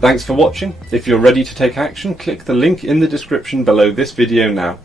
Thanks for watching. If you're ready to take action, click the link in the description below this video now.